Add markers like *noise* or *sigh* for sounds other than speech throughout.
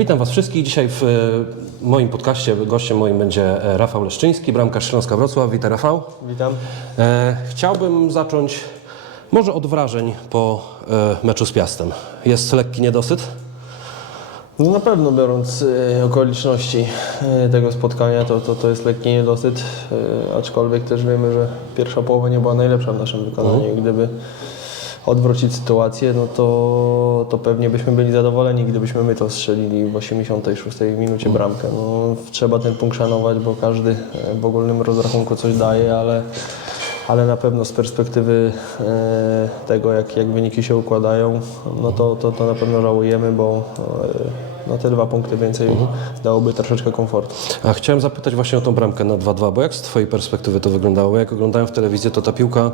Witam Was wszystkich. Dzisiaj w e, moim podcaście gościem moim będzie e, Rafał Leszczyński, bramkarz Śląska Wrocław. Witaj Rafał. Witam. E, chciałbym zacząć może od wrażeń po meczu z Piastem. Jest lekki niedosyt? No na pewno biorąc okoliczności tego spotkania, to, to, to jest lekki niedosyt, aczkolwiek też wiemy, że pierwsza połowa nie była najlepsza w naszym wykonaniu. i Gdyby odwrócić sytuację, no to, to pewnie byśmy byli zadowoleni, gdybyśmy my to strzelili w 86 minucie bramkę. No, trzeba ten punkt szanować, bo każdy e, w ogólnym rozrachunku coś daje, ale, ale na pewno z perspektywy e, tego, jak, jak wyniki się układają, no to, to, to na pewno żałujemy, bo e, no te dwa punkty więcej dałoby troszeczkę komfortu. A chciałem zapytać właśnie o tą bramkę na 2-2, bo jak z Twojej perspektywy to wyglądało? Jak oglądałem w telewizji, to ta piłka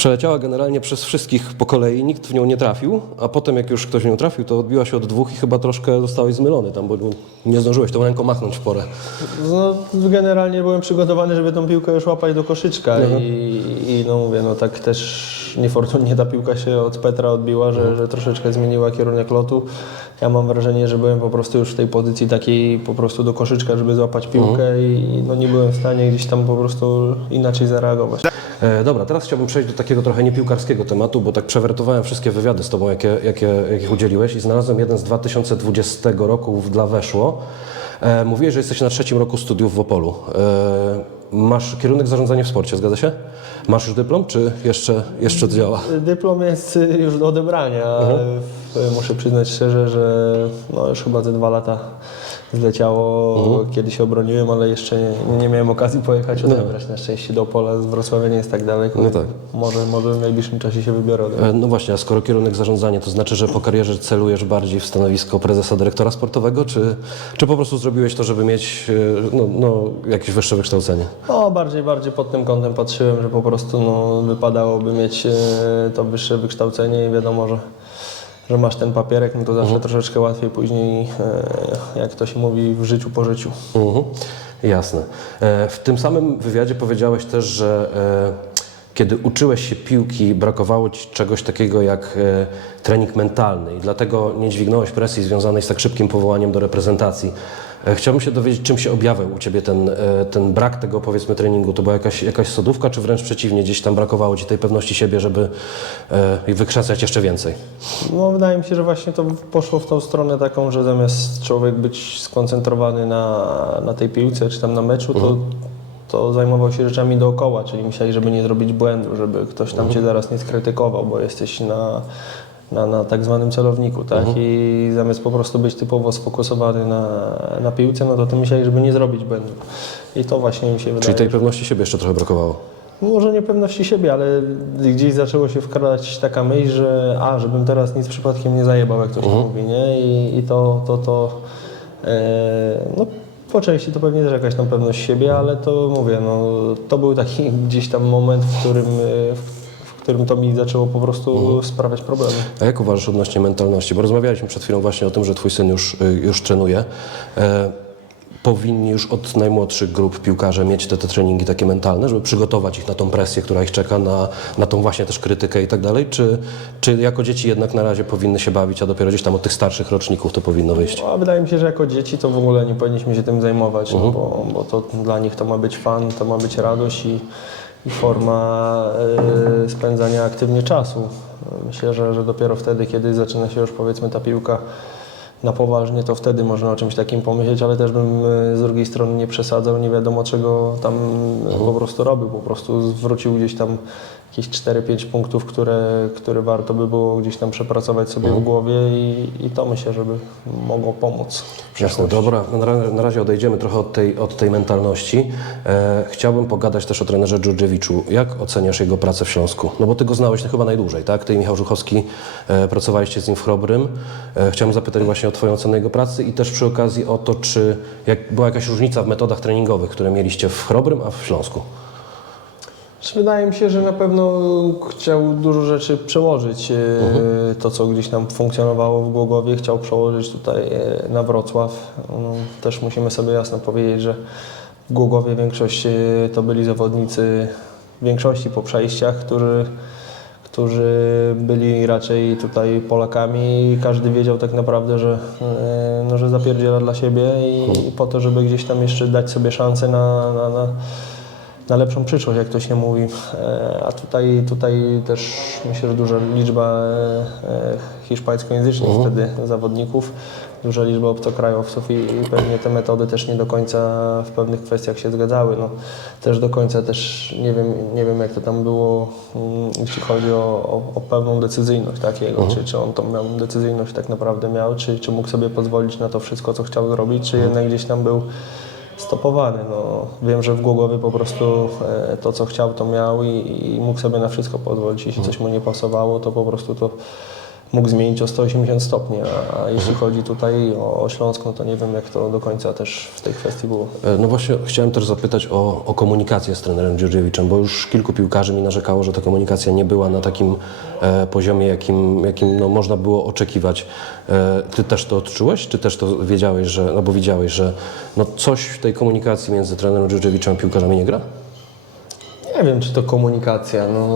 przeleciała generalnie przez wszystkich po kolei, nikt w nią nie trafił, a potem jak już ktoś w nią trafił, to odbiła się od dwóch i chyba troszkę zostałeś zmylony tam, bo nie zdążyłeś tą ręką machnąć w porę. No, generalnie byłem przygotowany, żeby tą piłkę już łapać do koszyczka i, i no mówię, no tak też niefortunnie ta piłka się od Petra odbiła, że, że troszeczkę zmieniła kierunek lotu. Ja mam wrażenie, że byłem po prostu już w tej pozycji takiej po prostu do koszyczka, żeby złapać piłkę i i no nie byłem w stanie gdzieś tam po prostu inaczej zareagować. E, dobra, teraz chciałbym przejść do takiego trochę niepiłkarskiego tematu, bo tak przewertowałem wszystkie wywiady z Tobą, jakie, jakie, jakich udzieliłeś i znalazłem jeden z 2020 roku w Dla Weszło. E, mówiłeś, że jesteś na trzecim roku studiów w Opolu. E, masz kierunek zarządzania w sporcie, zgadza się? Masz już dyplom, czy jeszcze, jeszcze działa? Dyplom jest y, już do odebrania, ale w- muszę przyznać szczerze, że no już chyba ze dwa lata zleciało, kiedy się obroniłem, ale jeszcze nie, nie miałem okazji pojechać odebrać. Na szczęście do Opola z Wrocławia nie jest tak daleko. No tak. Może, może w najbliższym czasie się wybiorę. E, no właśnie, a skoro kierunek zarządzania, to znaczy, że po karierze celujesz bardziej w stanowisko prezesa dyrektora sportowego, czy, czy po prostu zrobiłeś to, żeby mieć e, no, no, jakieś wyższe wykształcenie? No, bardziej, bardziej pod tym kątem patrzyłem, że po prostu no, wypadałoby mieć e, to wyższe wykształcenie i wiadomo, że, że masz ten papierek, no to zawsze troszeczkę łatwiej później, e, jak to się mówi, w życiu po życiu. Mhm, jasne. E, W tym samym wywiadzie powiedziałeś też, że e, kiedy uczyłeś się piłki, brakowało ci czegoś takiego jak trening mentalny i dlatego nie dźwignąłeś presji związanej z tak szybkim powołaniem do reprezentacji. E, Chciałbym się dowiedzieć, czym się objawiał u Ciebie ten, e, ten brak tego, powiedzmy, treningu. To była jakaś, jakaś sodówka, czy wręcz przeciwnie, gdzieś tam brakowało Ci tej pewności siebie, żeby e, wykrzesać jeszcze więcej? No, wydaje mi się, że właśnie to poszło w tą stronę taką, że zamiast człowiek być skoncentrowany na, na tej piłce czy tam na meczu, to, to zajmował się rzeczami dookoła, czyli myśleli, żeby nie zrobić błędu, żeby ktoś tam cię zaraz nie skrytykował, bo jesteś na, na, na tak zwanym celowniku, tak? I zamiast po prostu być typowo sfokusowany na, na piłce, no to ty myśleli, żeby nie zrobić błędu. I to właśnie mi się wydaje. Czyli tej pewności siebie jeszcze trochę brakowało. Może niepewności siebie, ale gdzieś zaczęło się wkradać taka myśl, że a, żebym teraz nic przypadkiem nie zajebał, jak ktoś Mhm. mówi, nie? I, i to, to, to e, no po części to pewnie też jakaś tam pewność siebie, ale to mówię, no to był taki *laughs* gdzieś tam moment, w którym, e, w którym to mi zaczęło po prostu Mhm. sprawiać problemy. A jak uważasz odnośnie mentalności? Bo rozmawialiśmy przed chwilą właśnie o tym, że twój syn już, y, już trenuje. E, powinni już od najmłodszych grup piłkarze mieć te, te treningi takie mentalne, żeby przygotować ich na tą presję, która ich czeka, na, na tą właśnie też krytykę i tak dalej? Czy, czy jako dzieci jednak na razie powinny się bawić, a dopiero gdzieś tam od tych starszych roczników to powinno wyjść? A wydaje mi się, że jako dzieci to w ogóle nie powinniśmy się tym zajmować, Mhm. no bo, bo to dla nich to ma być fan, to ma być radość i forma e, spędzania aktywnie czasu. Myślę, że, że dopiero wtedy, kiedy zaczyna się już powiedzmy ta piłka na poważnie, to wtedy można o czymś takim pomyśleć, ale też bym e, z drugiej strony nie przesadzał, nie wiadomo czego tam e, po prostu robił, po prostu zwrócił gdzieś tam jakieś 4-5 punktów, które, które warto by było gdzieś tam przepracować sobie w głowie i, i to myślę, żeby mogło pomóc. Jasne, dobra. Na, ra- na razie odejdziemy trochę od tej, od tej mentalności. E, chciałbym pogadać też o trenerze Dżurdżewiczu. Jak oceniasz jego pracę w Śląsku? No bo ty go znałeś chyba najdłużej, tak? Ty i Michał Żuchowski e, pracowaliście z nim w Chrobrym. E, chciałbym zapytać właśnie o twoją ocenę jego pracy i też przy okazji o to, czy jak, była jakaś różnica w metodach treningowych, które mieliście w Chrobrym, a w Śląsku? Znaczy, Wydaje mi się, że na pewno chciał dużo rzeczy przełożyć. e, To, co gdzieś tam funkcjonowało w Głogowie, chciał przełożyć tutaj e, na Wrocław. No, też musimy sobie jasno powiedzieć, że w Głogowie większość e, to byli zawodnicy w większości po przejściach, którzy, którzy byli raczej tutaj Polakami i każdy wiedział tak naprawdę, że, no, że zapierdziela dla siebie i, i po to, żeby gdzieś tam jeszcze dać sobie szansę na, na, na, na lepszą przyszłość, jak to się mówi. E, A tutaj, tutaj też myślę, że duża liczba e, e, hiszpańskojęzycznych wtedy zawodników, duża liczba obcokrajowców i, i pewnie te metody też nie do końca w pewnych kwestiach się zgadzały. No, też do końca też nie wiem, nie wiem jak to tam było, mm, jeśli chodzi o, o, o pewną decyzyjność takiego, czy, czy on tą miał decyzyjność tak naprawdę miał, czy, czy mógł sobie pozwolić na to wszystko, co chciał zrobić, czy jednak gdzieś tam był stopowany. No, wiem, że w Głogowie po prostu e, to, co chciał, to miał i, i mógł sobie na wszystko pozwolić. Jeśli coś mu nie pasowało, to po prostu to mógł zmienić o 180 stopni. A, a jeśli chodzi tutaj o, o Śląsk, no to nie wiem, jak to do końca też w tej kwestii było. E, No właśnie chciałem też zapytać o, o komunikację z trenerem Dziurdziewiczem, bo już kilku piłkarzy mi narzekało, że ta komunikacja nie była na takim e, poziomie, jakim, jakim no, można było oczekiwać. E, ty też to odczułeś, czy też to wiedziałeś, że, no bo widziałeś, że no, coś w tej komunikacji między trenerem Dziurdziewiczem a piłkarzami nie gra? Nie wiem, czy to komunikacja. No,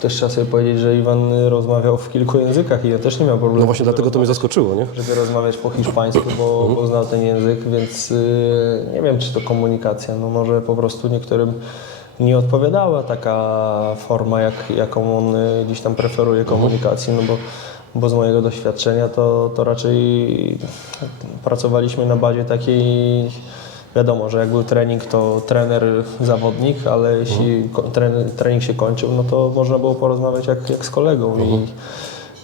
też trzeba sobie powiedzieć, że Iwan rozmawiał w kilku językach i ja też nie miał problemu. No właśnie dlatego to mnie zaskoczyło, nie? żeby rozmawiać po hiszpańsku, bo, bo znał ten język, więc y, nie wiem, czy to komunikacja. No może po prostu niektórym nie odpowiadała taka forma, jak, jaką on y, gdzieś tam preferuje komunikacji, no bo, bo z mojego doświadczenia to, to raczej pracowaliśmy na bazie takiej Wiadomo, że jak był trening, to trener, zawodnik, ale jeśli ko- trening, trening się kończył, no to można było porozmawiać jak, jak z kolegą. I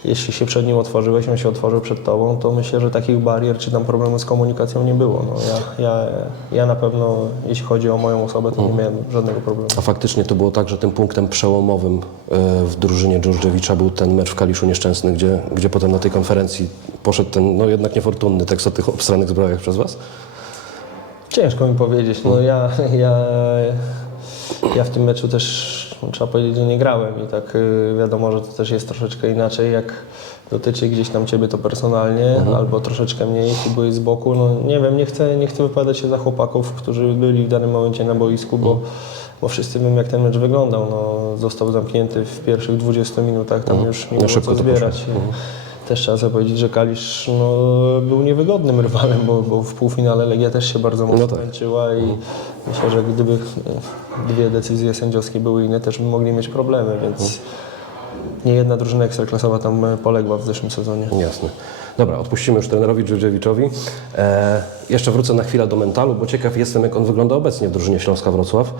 jeśli się przed nim otworzyłeś, on się otworzył przed tobą, to myślę, że takich barier czy tam problemów z komunikacją nie było. No, ja, ja, ja na pewno, jeśli chodzi o moją osobę, to nie miałem żadnego problemu. A faktycznie to było tak, że tym punktem przełomowym e, w drużynie Dżurdżewicza był ten mecz w Kaliszu nieszczęsny, gdzie, gdzie potem na tej konferencji poszedł ten, no jednak niefortunny tekst o tych obstranych zbrojach przez was? Ciężko mi powiedzieć. No ja, ja, ja w tym meczu też trzeba powiedzieć, że nie grałem i tak y, wiadomo, że to też jest troszeczkę inaczej, jak dotyczy gdzieś tam ciebie to personalnie, albo troszeczkę mniej, jeśli byłeś z boku. No nie wiem, nie chcę, nie chcę wypowiadać się za chłopaków, którzy byli w danym momencie na boisku, bo, bo wszyscy wiemy, jak ten mecz wyglądał. No, został zamknięty w pierwszych 20 minutach, tam już nie No było szybko co poszło. Też trzeba sobie powiedzieć, że Kalisz no, był niewygodnym rywalem, bo, bo w półfinale Legia też się bardzo mocno No tak. i myślę, że gdyby e, dwie decyzje sędziowskie były inne, też by mogli mieć problemy, więc nie jedna drużyna ekstraklasowa tam e, poległa w zeszłym sezonie. Jasne. Dobra, odpuścimy już trenerowi Dżurdżewiczowi. E, jeszcze wrócę na chwilę do mentalu, bo ciekaw jestem, jak on wygląda obecnie w drużynie Śląska Wrocław.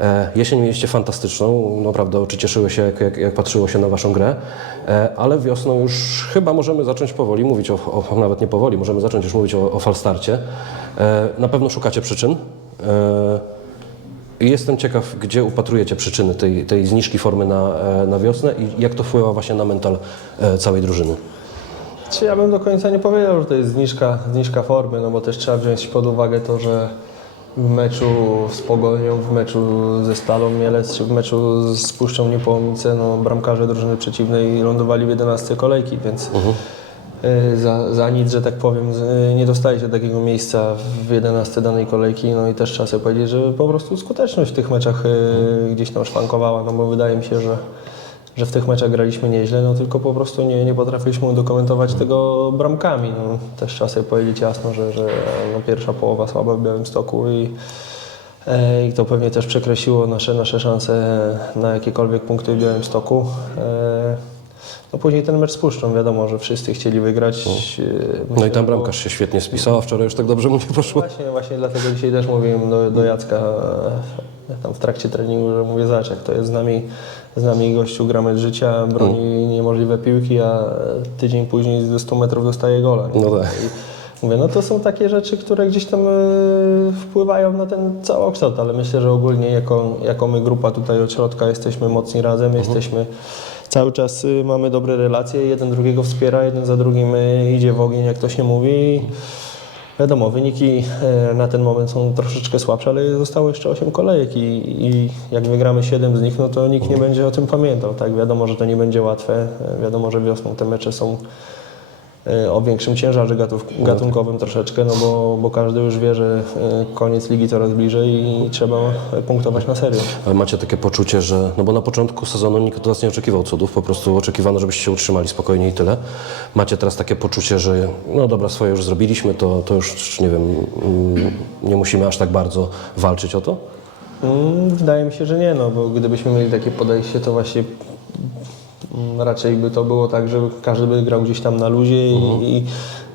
E, jesień mieliście fantastyczną, naprawdę oczy cieszyły się, jak, jak, jak patrzyło się na waszą grę, e, ale wiosną już chyba możemy zacząć powoli mówić, o, o, nawet nie powoli, możemy zacząć już mówić o, o falstarcie. E, na pewno szukacie przyczyn. E, Jestem ciekaw, gdzie upatrujecie przyczyny tej, tej zniżki formy na, e, na wiosnę i jak to wpływa właśnie na mental e, całej drużyny. Czy ja bym do końca nie powiedział, że to jest zniżka, zniżka formy, no bo też trzeba wziąć pod uwagę to, że w meczu z Pogonią, w meczu ze Stalą Mielec, czy w meczu z Puszczą Niepołomice, no bramkarze drużyny przeciwnej lądowali w 11 kolejki, więc y, za, za nic, że tak powiem, z- nie dostaje się takiego miejsca w 11 danej kolejki, no i też trzeba sobie powiedzieć, że po prostu skuteczność w tych meczach y, gdzieś tam szwankowała, no bo wydaje mi się, że że w tych meczach graliśmy nieźle, no tylko po prostu nie, nie potrafiliśmy udokumentować tego bramkami. No, też trzeba sobie powiedzieć jasno, że, że no, pierwsza połowa słaba w Białymstoku i, e, i to pewnie też przekreśliło nasze, nasze szanse na jakiekolwiek punkty w Białymstoku. E, no później ten mecz z Puszczą, wiadomo, że wszyscy chcieli wygrać. E, No myślę, i tam bramkarz się świetnie spisał, a wczoraj już tak dobrze mu nie poszło. Właśnie, właśnie dlatego dzisiaj też mówiłem do, do Jacka e, tam w trakcie treningu, że mówię zobacz, jak to jest z nami, z nami gościu gra mecz życia, broni niemożliwe piłki, a tydzień później ze 100 metrów dostaje gola. nie? No tak. I mówię, no to są takie rzeczy, które gdzieś tam e, wpływają na ten całokształt, ale myślę, że ogólnie jako, jako my grupa tutaj od środka jesteśmy mocni razem, jesteśmy cały czas y, mamy dobre relacje, jeden drugiego wspiera, jeden za drugim y, idzie w ogień, jak to się mówi. Wiadomo, wyniki e, na ten moment są troszeczkę słabsze, ale zostało jeszcze 8 kolejek i, i jak wygramy 7 z nich, no to nikt nie będzie o tym pamiętał. Tak, wiadomo, że to nie będzie łatwe. E, Wiadomo, że wiosną te mecze są o większym ciężarze gatów, gatunkowym troszeczkę, no bo, bo każdy już wie, że e, koniec ligi coraz bliżej i trzeba punktować na serio. Ale macie takie poczucie, że, no bo na początku sezonu nikt od was nie oczekiwał cudów, po prostu oczekiwano, żebyście się utrzymali spokojnie i tyle. Macie teraz takie poczucie, że no dobra, swoje już zrobiliśmy, to, to już, nie wiem, mm, nie musimy aż tak bardzo walczyć o to? Mm, Wydaje mi się, że nie, no bo gdybyśmy mieli takie podejście, to właśnie raczej by to było tak, że każdy by grał gdzieś tam na luzie i, i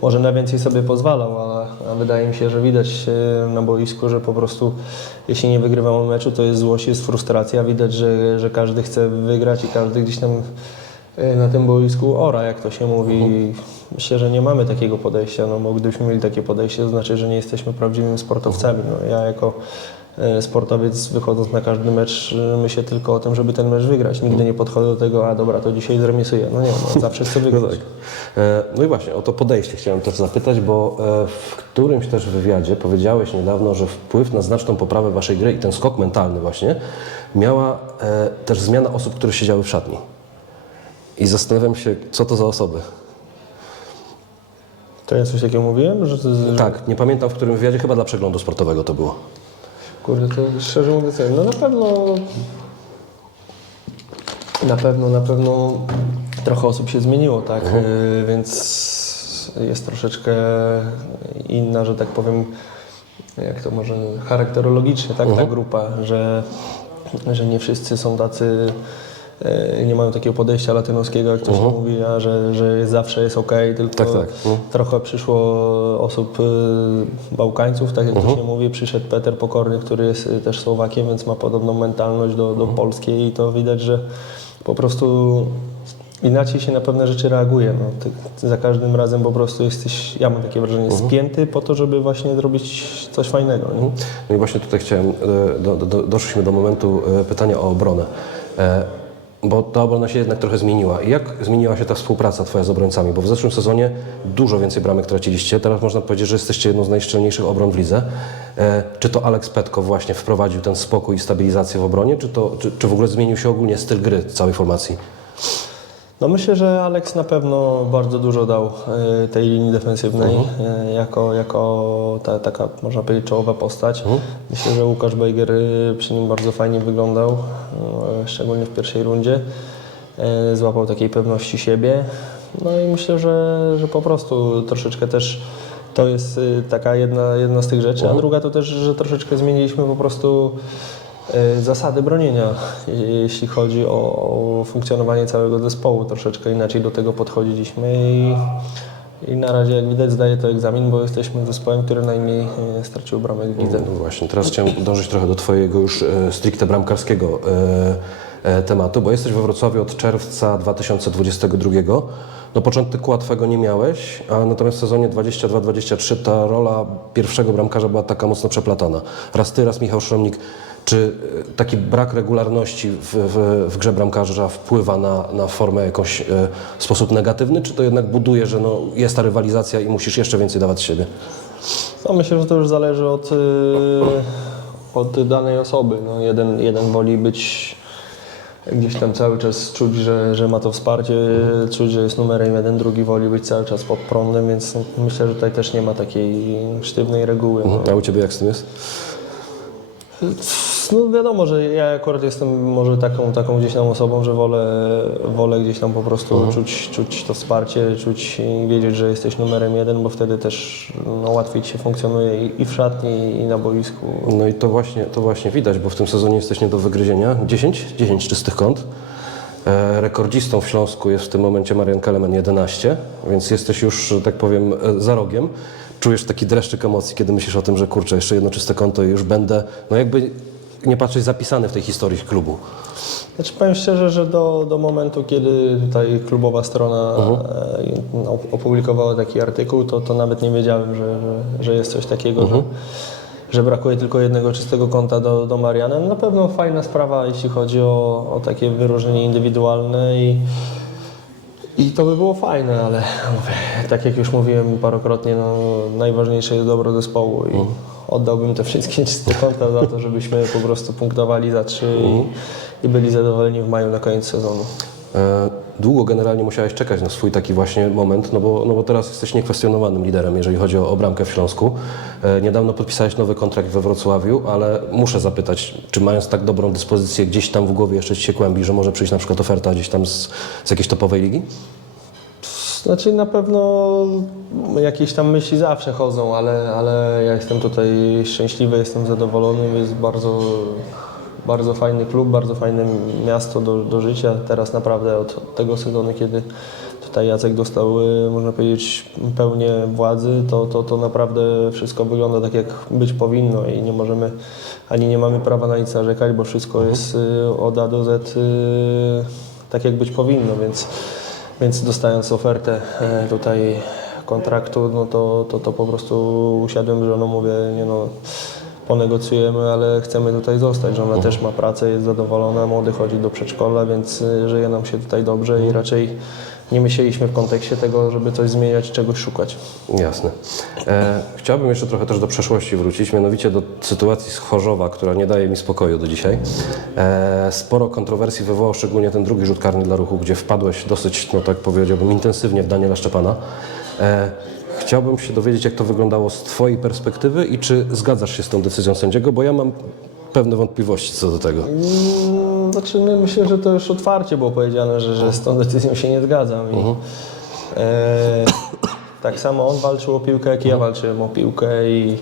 może na więcej sobie pozwalał, a, a wydaje mi się, że widać e, na boisku, że po prostu jeśli nie wygrywamy meczu, to jest złość, jest frustracja, widać, że, że każdy chce wygrać i każdy gdzieś tam e, na tym boisku ora, jak to się mówi. Myślę, że nie mamy takiego podejścia, no bo gdybyśmy mieli takie podejście, to znaczy, że nie jesteśmy prawdziwymi sportowcami. No, ja jako sportowiec wychodząc na każdy mecz e, myślę tylko o tym, żeby ten mecz wygrać. Nigdy nie podchodzę do tego, a dobra, to dzisiaj zremisuję. No nie, no, *laughs* zawsze chcę wygrać. E, No i właśnie, o to podejście chciałem też zapytać, bo e, w którymś też wywiadzie powiedziałeś niedawno, że wpływ na znaczną poprawę waszej gry i ten skok mentalny właśnie miała e, też zmiana osób, które siedziały w szatni. I zastanawiam się, co to za osoby. To ja coś takiego mówiłem? Że, że, Tak, nie pamiętam w którym wywiadzie, chyba dla przeglądu sportowego to było. Kurde, to szczerze mówiąc, no na pewno na pewno, na pewno trochę osób się zmieniło, tak, y, więc jest troszeczkę inna, że tak powiem, jak to może charakterologicznie, tak, ta grupa, że, że nie wszyscy są tacy nie mają takiego podejścia latynoskiego, jak to się mówi, a że, że zawsze jest ok, tylko Tak, tak. Mhm. trochę przyszło osób y, Bałkańców, tak jak to się mówi. Przyszedł Peter Pokorny, który jest y, też Słowakiem, więc ma podobną mentalność do, do polskiej i to widać, że po prostu inaczej się na pewne rzeczy reaguje. No, ty, za każdym razem po prostu jesteś, ja mam takie wrażenie, spięty po to, żeby właśnie zrobić coś fajnego. No i właśnie tutaj chciałem, e, do, do, doszliśmy do momentu e, pytania o obronę. E, Bo ta obrona się jednak trochę zmieniła. Jak zmieniła się ta współpraca Twoja z obrońcami? Bo w zeszłym sezonie dużo więcej bramek traciliście. Teraz można powiedzieć, że jesteście jedną z najszczelniejszych obron w lidze. E, Czy to Aleks Petko właśnie wprowadził ten spokój i stabilizację w obronie, czy, to, czy, czy w ogóle zmienił się ogólnie styl gry całej formacji? No myślę, że Alex na pewno bardzo dużo dał e, tej linii defensywnej e, jako, jako ta, taka, można powiedzieć, czołowa postać. Myślę, że Łukasz Bejger e, przy nim bardzo fajnie wyglądał, e, szczególnie w pierwszej rundzie. Złapał takiej pewności siebie. No i myślę, że, że po prostu troszeczkę też to jest taka jedna, jedna z tych rzeczy, a druga to też, że troszeczkę zmieniliśmy po prostu zasady bronienia, je- jeśli chodzi o, funkcjonowanie całego zespołu. Troszeczkę inaczej do tego podchodziliśmy i, i na razie, jak widać, zdaje to egzamin, bo jesteśmy zespołem, który najmniej e, stracił bramek w lidze. No właśnie, teraz chciałem dążyć trochę do Twojego już e, stricte bramkarskiego e, e, tematu, bo jesteś we Wrocławiu od czerwca 2022. No początku łatwego nie miałeś, a natomiast w sezonie 22-23 ta rola pierwszego bramkarza była taka mocno przeplatana. Raz Ty, raz Michał Szromnik. Czy e, taki brak regularności w, w, w grze bramkarza wpływa na, na formę jakąś e, w sposób negatywny, czy to jednak buduje, że no, jest ta rywalizacja i musisz jeszcze więcej dawać z siebie? No, myślę, że to już zależy od, y, od danej osoby. No, jeden, jeden woli być gdzieś tam cały czas czuć, że, że ma to wsparcie, czuć, że jest numerem jeden, drugi woli być cały czas pod prądem, więc myślę, że tutaj też nie ma takiej sztywnej reguły. No. A u Ciebie jak z tym jest? No wiadomo, że ja akurat jestem może taką, taką gdzieś tam osobą, że wolę, wolę gdzieś tam po prostu czuć, czuć to wsparcie, czuć i wiedzieć, że jesteś numerem jeden, bo wtedy też no, łatwiej ci się funkcjonuje i, i w szatni, i na boisku. No i to właśnie, to właśnie widać, bo w tym sezonie jesteś nie do wygryzienia. 10? 10 czystych kąt. E, rekordzistą w Śląsku jest w tym momencie Marian Kelemen 11, więc jesteś już, że tak powiem, e, za rogiem. Czujesz taki dreszczyk emocji, kiedy myślisz o tym, że kurczę, jeszcze jedno czyste konto i już będę, no jakby nie patrzeć, zapisany w tej historii klubu. Znaczy powiem szczerze, że do, do momentu, kiedy tutaj klubowa strona e, no, opublikowała taki artykuł, to, to nawet nie wiedziałem, że, że, że jest coś takiego, że, że brakuje tylko jednego czystego konta do, do Mariana. Na pewno fajna sprawa, jeśli chodzi o, o takie wyróżnienie indywidualne i, i to by było fajne, ale mówię, tak jak już mówiłem parokrotnie, no, najważniejsze jest dobro zespołu i oddałbym te wszystkie *laughs* czyste konta za to, żebyśmy po prostu punktowali za trzy i, i byli zadowoleni w maju na koniec sezonu. E, długo generalnie musiałeś czekać na swój taki właśnie moment, no bo, no bo teraz jesteś niekwestionowanym liderem, jeżeli chodzi o, o bramkę w Śląsku. E, niedawno podpisałeś nowy kontrakt we Wrocławiu, ale muszę zapytać, czy mając tak dobrą dyspozycję, gdzieś tam w głowie jeszcze Ci się kłębi, że może przyjść na przykład oferta gdzieś tam z, z jakiejś topowej ligi? Znaczy na pewno jakieś tam myśli zawsze chodzą, ale, ale ja jestem tutaj szczęśliwy, jestem zadowolony, jest bardzo, bardzo fajny klub, bardzo fajne miasto do, do życia. Teraz naprawdę od, od tego sezonu, kiedy tutaj Jacek dostał, y, można powiedzieć, pełnię władzy, to, to, to naprawdę wszystko wygląda tak, jak być powinno i nie możemy, ani nie mamy prawa na nic narzekać, bo wszystko jest y, od A do Z y, tak, jak być powinno, więc więc dostając ofertę e, tutaj kontraktu, no to, to, to po prostu usiadłem z żoną, mówię, nie no, ponegocjujemy, ale chcemy tutaj zostać. Żona też ma pracę, jest zadowolona, młody chodzi do przedszkola, więc y, żyje nam się tutaj dobrze i raczej nie myśleliśmy w kontekście tego, żeby coś zmieniać, czegoś szukać. Jasne. E, chciałbym jeszcze trochę też do przeszłości wrócić, mianowicie do sytuacji z Chorzowa, która nie daje mi spokoju do dzisiaj. E, sporo kontrowersji wywołał szczególnie ten drugi rzut karny dla ruchu, gdzie wpadłeś dosyć, no tak powiedziałbym, intensywnie w Daniela Szczepana. E, chciałbym się dowiedzieć, jak to wyglądało z Twojej perspektywy i czy zgadzasz się z tą decyzją sędziego, bo ja mam pewne wątpliwości co do tego. Mm, Znaczy, no, myślę, że to już otwarcie było powiedziane, że, że z tą decyzją się nie zgadzam. I, e, tak samo on walczył o piłkę, jak i ja walczyłem o piłkę i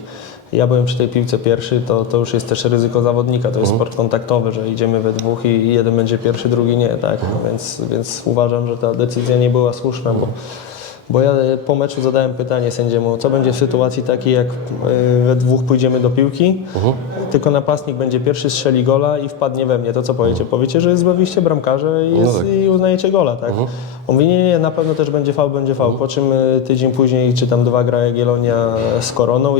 ja byłem przy tej piłce pierwszy, to, to już jest też ryzyko zawodnika, to jest sport kontaktowy, że idziemy we dwóch i jeden będzie pierwszy, drugi nie, tak? No więc, więc uważam, że ta decyzja nie była słuszna, bo bo ja po meczu zadałem pytanie sędziemu, co będzie w sytuacji takiej, jak y, we dwóch pójdziemy do piłki, tylko napastnik będzie pierwszy, strzeli gola i wpadnie we mnie. To co powiecie? Powiecie, że wyjście bramkarza i, jest, tak. i uznajecie gola, tak? On mówi, nie, nie, na pewno też będzie fał, będzie fał. Po czym y, tydzień później, czy tam dwa gra Jagiellonia z Koroną,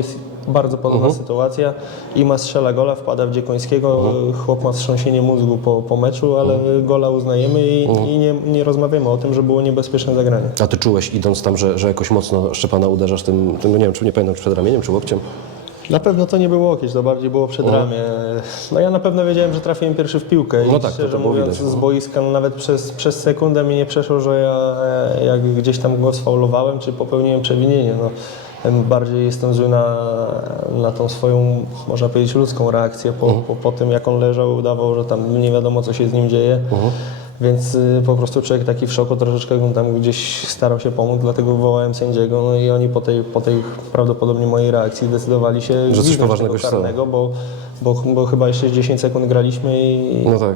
bardzo podobna sytuacja. Ima strzela gola, wpada w Dziekońskiego, chłop ma wstrząsienie mózgu po, po meczu, ale gola uznajemy i, i nie, nie rozmawiamy o tym, że było niebezpieczne zagranie. A Ty czułeś idąc tam, że, że jakoś mocno Szczepana uderzasz tym, tym, no nie wiem, czy nie pamiętam, czy przed ramieniem, czy łokciem? Na pewno to nie było łokieć, to bardziej było przed ramię. No ja na pewno wiedziałem, że trafiłem pierwszy w piłkę No i tak, to- szczerze to było mówiąc widać. z boiska no nawet przez, przez sekundę mi nie przeszło, że ja e, jak gdzieś tam go sfaulowałem, czy popełniłem przewinienie. No, bardziej jestem zły na, na tą swoją, można powiedzieć, ludzką reakcję po, Mhm. po, po tym, jak on leżał, udawał, że tam nie wiadomo, co się z nim dzieje. Mhm. Więc y, po prostu człowiek taki w szoku, troszeczkę bym tam gdzieś starał się pomóc, dlatego wywołałem sędziego, no i oni po tej, po tej prawdopodobnie mojej reakcji zdecydowali się coś gwizdnąć poważnego karnego, bo, bo, bo chyba jeszcze 10 sekund graliśmy i, No tak.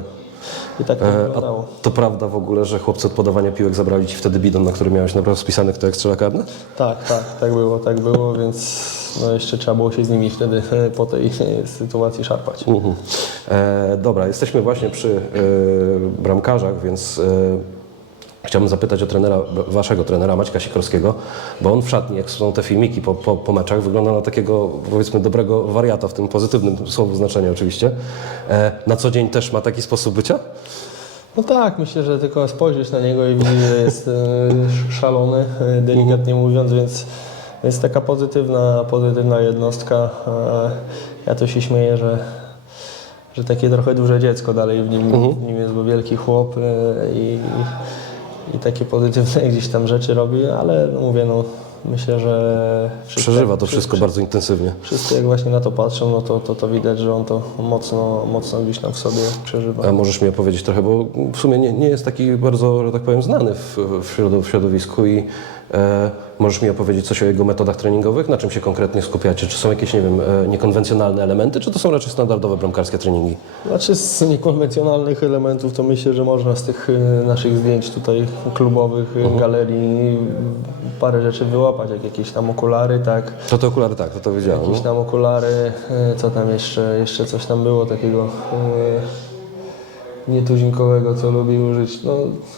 I tak to E, wyglądało. a to prawda w ogóle, że chłopcy od podawania piłek zabrali Ci wtedy bidon, na którym miałeś naprawdę spisane, kto jak strzela karne? Tak, tak, tak było, tak było, więc no jeszcze trzeba było się z nimi wtedy po tej sytuacji szarpać. Mhm. E, dobra, jesteśmy właśnie przy e, bramkarzach, więc e, chciałbym zapytać o trenera, waszego trenera Maćka Sikorskiego, bo on w szatni, jak są te filmiki po, po, po meczach, wygląda na takiego powiedzmy dobrego wariata, w tym pozytywnym słowu znaczeniu oczywiście. E, na co dzień też ma taki sposób bycia? No tak, myślę, że tylko spojrzeć na niego i widzieć, że jest e, szalony, e, delikatnie mówiąc, więc, więc taka pozytywna, pozytywna jednostka. Ja to się śmieję, że, że takie trochę duże dziecko dalej w nim, w nim jest, bo wielki chłop e, i, i takie pozytywne gdzieś tam rzeczy robi, ale no mówię, no myślę, że wszyscy- Przeżywa to wszyscy- wszystko bardzo intensywnie. Wszyscy jak właśnie na to patrzą, no to, to, to widać, że on to mocno, mocno gdzieś tam w sobie przeżywa. A możesz mi opowiedzieć trochę, bo w sumie nie, nie jest taki bardzo, że tak powiem, znany w, w środowisku i e, możesz mi opowiedzieć coś o jego metodach treningowych, na czym się konkretnie skupiacie? Czy są jakieś, nie wiem, e, niekonwencjonalne elementy, czy to są raczej standardowe bramkarskie treningi? Znaczy z niekonwencjonalnych elementów to myślę, że można z tych y, naszych zdjęć tutaj klubowych, y, galerii parę rzeczy wyłapać, jak jakieś tam okulary, tak, To te okulary tak, to to wiedziałem. jakieś tam okulary, co tam jeszcze, jeszcze coś tam było takiego nietuzinkowego, co lubi użyć. No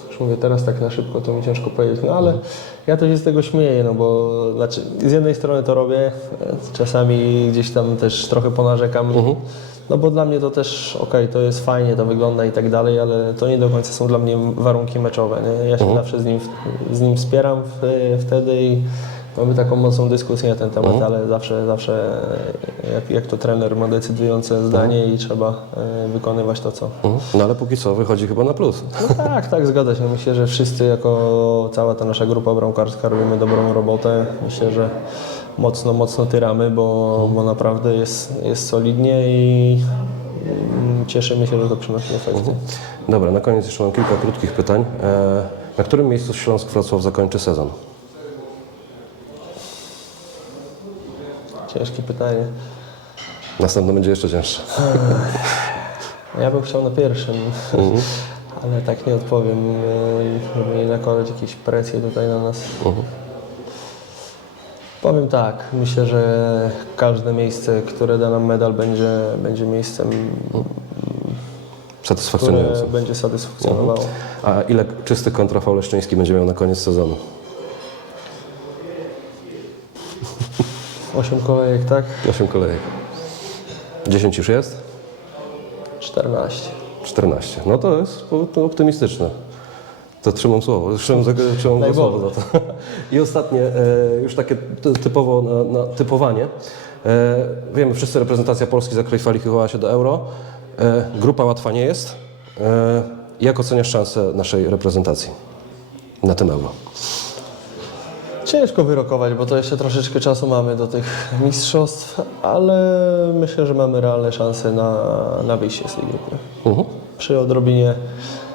już mówię, teraz tak na szybko to mi ciężko powiedzieć, no ale ja to się z tego śmieję, no bo znaczy, z jednej strony to robię, czasami gdzieś tam też trochę ponarzekam, no bo dla mnie to też, okej, to jest fajnie, to wygląda i tak dalej, ale to nie do końca są dla mnie warunki meczowe. Nie? Ja się zawsze z nim, z nim wspieram w, wtedy i Mamy taką mocną dyskusję na ten temat, ale zawsze, zawsze e, jak, jak to trener ma decydujące zdanie i trzeba e, wykonywać to, co. Mhm. No ale póki co wychodzi chyba na plus. No tak, tak, zgadza się. Myślę, że wszyscy jako cała ta nasza grupa bramkarska robimy dobrą robotę. Myślę, że mocno, mocno tyramy, bo, bo naprawdę jest, jest solidnie i mm, cieszymy się, że to przynosi efekty. Dobra, na koniec jeszcze mam kilka krótkich pytań. E, na którym miejscu Śląsk Wrocław zakończy sezon? Ciężkie pytanie. Następne będzie jeszcze cięższe. Ja bym chciał na pierwszym, *laughs* ale tak nie odpowiem, e, żeby nie nakładać jakiejś presji tutaj na nas. Powiem tak, myślę, że każde miejsce, które da nam medal będzie, będzie miejscem, które Satysfakcjonujące. będzie satysfakcjonowało. A ile czystych kontrafał Leszczyński będzie miał na koniec sezonu? Osiem kolejek, tak? 8 kolejek. 10 już jest? 14. 14. No to jest to optymistyczne. To trzymam słowo, trzymam, za- trzymam słowo za to. *laughs* I ostatnie, e, już takie ty- typowo na, na typowanie. E, wiemy, wszyscy reprezentacja Polski zakwalifikowała się do Euro. E, grupa łatwa nie jest. E, jak oceniasz szanse naszej reprezentacji na tym Euro? Ciężko wyrokować, bo to jeszcze troszeczkę czasu mamy do tych mistrzostw, ale myślę, że mamy realne szanse na, na wyjście z tej grupy. Mhm. Przy odrobinie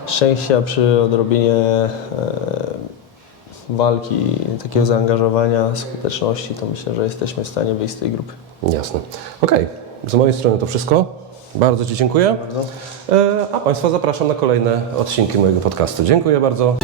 szczęścia, przy odrobinie e, walki, takiego zaangażowania, skuteczności, to myślę, że jesteśmy w stanie wyjść z tej grupy. Jasne. Okej, z mojej strony to wszystko. Bardzo Ci dziękuję. E, a Państwa zapraszam na kolejne odcinki mojego podcastu. Dziękuję bardzo.